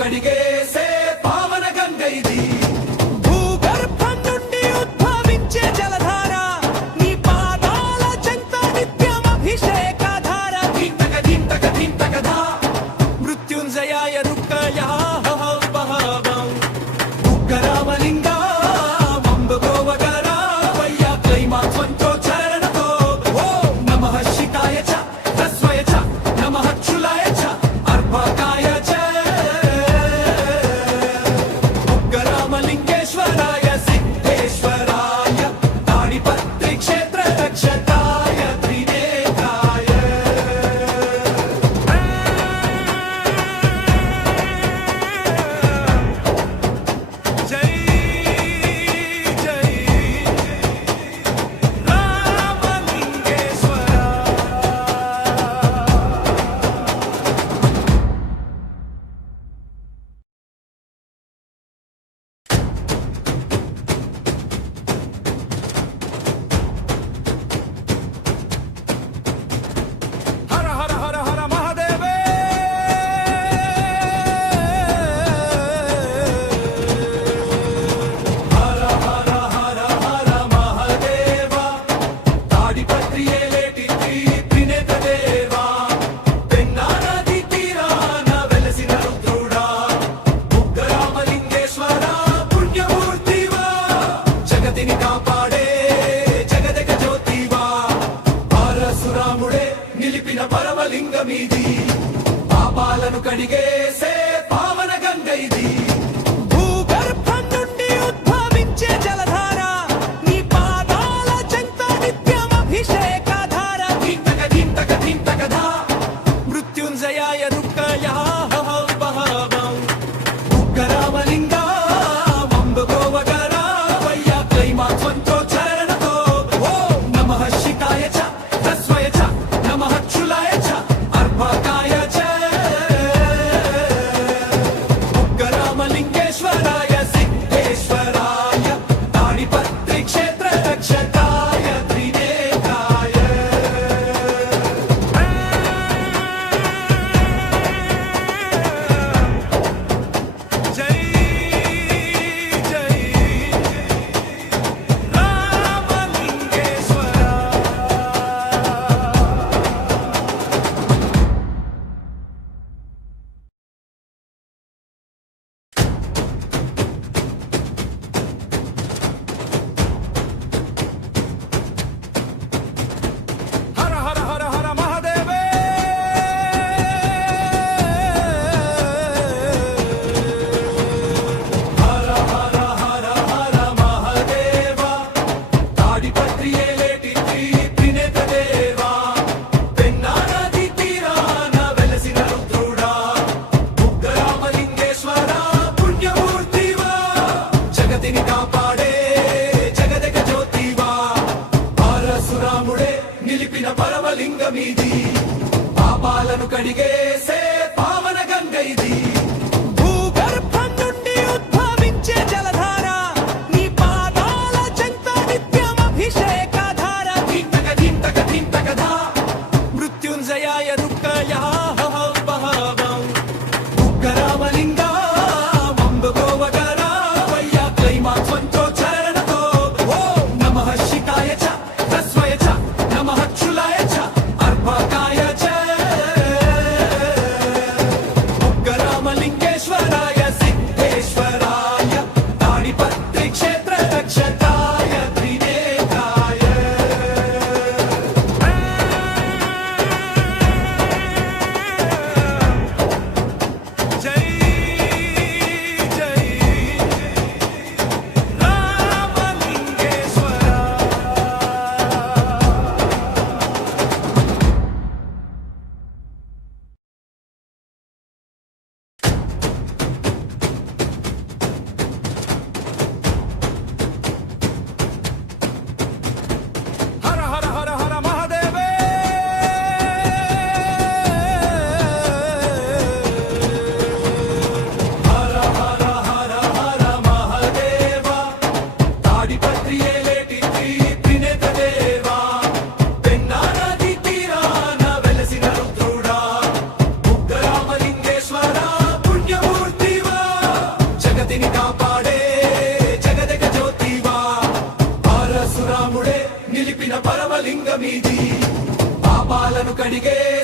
కడిగేసే పావన గంగ ఇది. భూగర్భం నుండి ఉద్భవించే జలధార, నీ పాదాల చెంత నిత్యం అభిషేకధార. ధింతక ధింతక ధింతక ధా మృత్యుంజయాయ రుక్కయ బహావం. ఉగ్గరామలింగా వంబ గోవగరా వయ్య క్లైమాక్స్ పంచోచ్చరణతో. ఓం నమః శికాయ చ తస్మయ చ నమః క్షులాయ చ అర్భకాయ చ. ఉగ్గరామలింగేశ్వరాయ సిద్ధేశ్వరాయ తాడిపత్రి క్షేత్ర రక్షకాయ త్రినేత్రాయ. జై జై రామలింగేశ్వర. హర హర హర హర మహాదేవే. హర హర హర హర మహదేవ తాడిపత్రి ఏలేటి త్రినేత్ర దేవా. పెన్నా నది తీరాన వెలసిన రుద్రుడా ఉగ్గరామలింగేశ్వర పుణ్యమూర్తివా. జగతిని కాపాడే జగదగ జ్యోతివా. పరశురాముడే నిలిపిన పరమలింగమిది. పాపాలను కడిగేసే పావన గంగ ఇది. భూగర్భం నుండి ఉద్భవించే జలధార, నీ పాదాల చెంత నిత్యం అభిషేకధార. ధింతక ధింతక ధింతక ధా మృత్యుంజయాయ రుక్కయ బహావం. ఉగ్గరామలింగా వంబ గోవగరా వయ్య క్లైమాక్స్ పంచోచ్చరణతో. ఓం నమః శికాయ చ తస్మయ చ నమః క్షులాయ చ అర్భకాయ చ. అడిగే